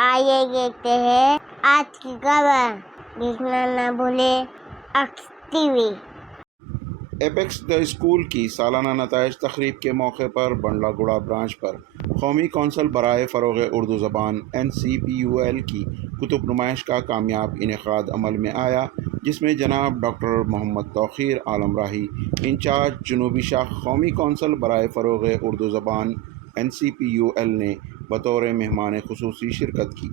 آئیے دیکھتے ہیں آج کی خبر، دیکھنا نہ بھولیں x T V. Apex the school کی سالانہ نتائج تقریب کے موقع پر بنڈلہ گڑھا برانچ پر قومی کونسل برائے فروغ اردو زبان NCPUL کی کتب نمائش کا کامیاب انعقاد عمل میں آیا، جس میں جناب ڈاکٹر محمد توقیر عالم راہی، انچارج جنوبی شاخ قومی کونسل برائے فروغ اردو زبان NCPUL نے بطور مہمان خصوصی شرکت کی۔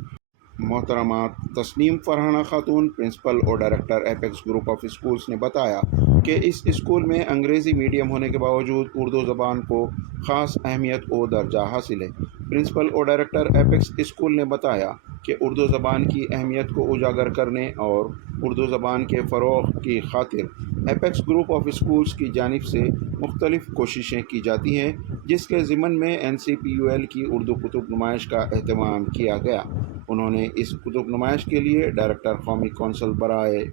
محترمہ تسنیم فرحانہ خاتون، پرنسپل اور director apex group of schools نے بتایا کہ اس اسکول میں انگریزی میڈیم ہونے کے باوجود اردو زبان کو خاص اہمیت و درجہ حاصل ہے۔ پرنسپل اور ڈائریکٹر ایپیکس اسکول نے بتایا کہ اردو زبان کی اہمیت کو اجاگر کرنے اور اردو زبان کے فروغ کی خاطر ایپیکس گروپ آف اسکولز کی جانب سے مختلف کوششیں کی جاتی ہیں، جس کے ضمن میں NCPUL کی اردو کتب نمائش کا اہتمام کیا گیا۔ انہوں نے اس کتب نمائش کے لیے ڈائریکٹر قومی کونسل برائے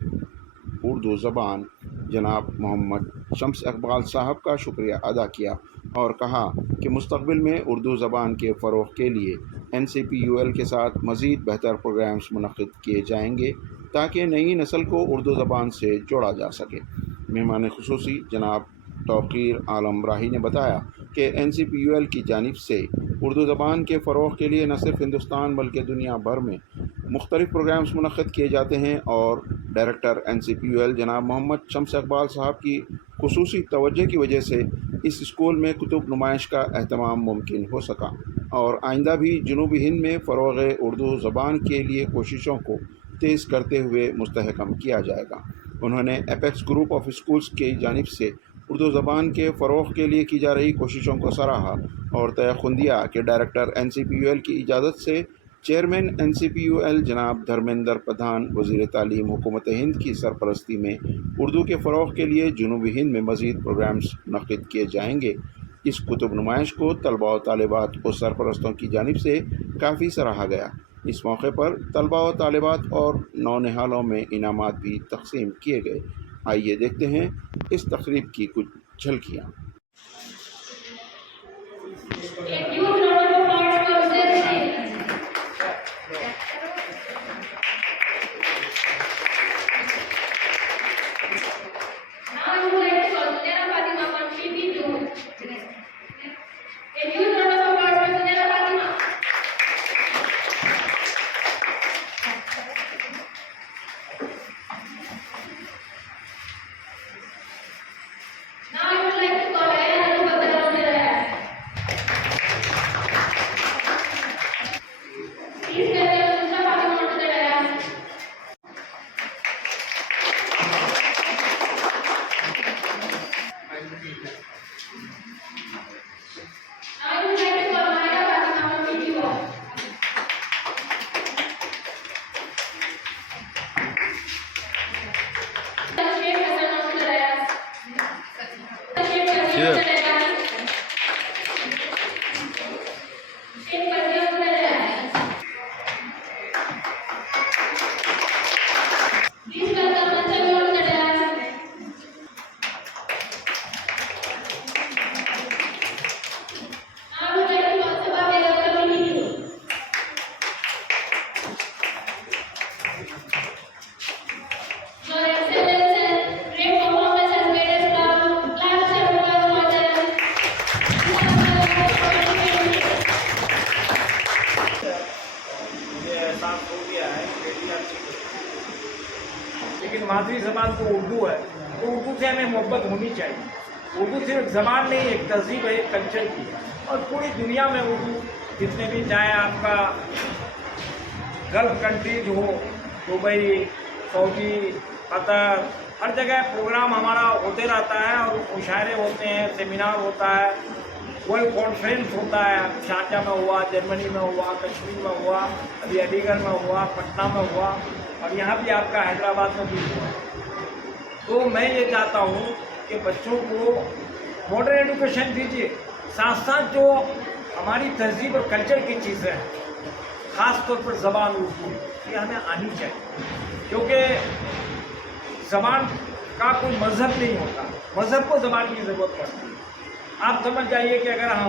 اردو زبان جناب محمد شمس اقبال صاحب کا شکریہ ادا کیا اور کہا کہ مستقبل میں اردو زبان کے فروغ کے لیے NCPUL کے ساتھ مزید بہتر پروگرامز منعقد کیے جائیں گے تاکہ نئی نسل کو اردو زبان سے جوڑا جا سکے۔ مہمان خصوصی جناب توقیر عالم راہی نے بتایا کہ NCPUL کی جانب سے اردو زبان کے فروغ کے لیے نہ صرف ہندوستان بلکہ دنیا بھر میں مختلف پروگرامز منعقد کیے جاتے ہیں اور ڈائریکٹر NCPUL جناب محمد شمس اقبال صاحب کی خصوصی توجہ کی وجہ سے اس اسکول میں کتب نمائش کا اہتمام ممکن ہو سکا اور آئندہ بھی جنوبی ہند میں فروغ اردو زبان کے لیے کوششوں کو تیز کرتے ہوئے مستحکم کیا جائے گا۔ انہوں نے ایپیکس گروپ آف اسکولز کی جانب سے اردو زبان کے فروغ کے لیے کی جا رہی کوششوں کو سراہا اور تیقن دیا کہ ڈائریکٹر NCPUL کی اجازت سے چیئرمین NCPUL جناب دھرمیندر پردھان، وزیر تعلیم حکومت ہند کی سرپرستی میں اردو کے فروغ کے لیے جنوبی ہند میں مزید پروگرامز منعقد کیے جائیں گے۔ اس کتب نمائش کو طلباء و طالبات اور سرپرستوں کی جانب سے کافی سراہا گیا۔ اس موقع پر طلباء و طالبات اور نونہالوں میں انعامات بھی تقسیم کیے گئے۔ آئیے دیکھتے ہیں اس تقریب کی کچھ جھلکیاں۔ لیکن مادری زبان تو اردو ہے، تو اردو سے ہمیں محبت ہونی چاہیے۔ اردو صرف زبان نہیں، ایک تہذیب ہے، ایک کلچر کی ہے، اور پوری دنیا میں اردو جتنے بھی جائیں، آپ کا گلف کنٹریز ہو، دبئی، سعودی، قطر، ہر جگہ پروگرام ہمارا ہوتے رہتا ہے اور مشاعرے ہوتے ہیں، سیمینار ہوتا ہے، ورلڈ کانفرنس ہوتا ہے، شارجہ میں ہوا، جرمنی میں ہوا، کشمیر میں ہوا، ابھی علی گڑھ میں ہوا، پٹنہ میں ہوا، اور یہاں بھی آپ کا حیدرآباد میں بھی ہوا۔ تو میں یہ چاہتا ہوں کہ بچوں کو ماڈرن ایڈوکیشن دیجیے، ساتھ ساتھ جو ہماری تہذیب اور کلچر کی چیزیں ہیں، خاص طور پر زبان اردو، یہ ہمیں آنی چاہیے، کیونکہ زبان کا کوئی مذہب نہیں ہوتا، مذہب کو زبان کی ضرورت پڑتی ہے۔ آپ سمجھ جائیے کہ اگر ہم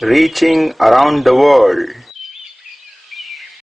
reaching around the world.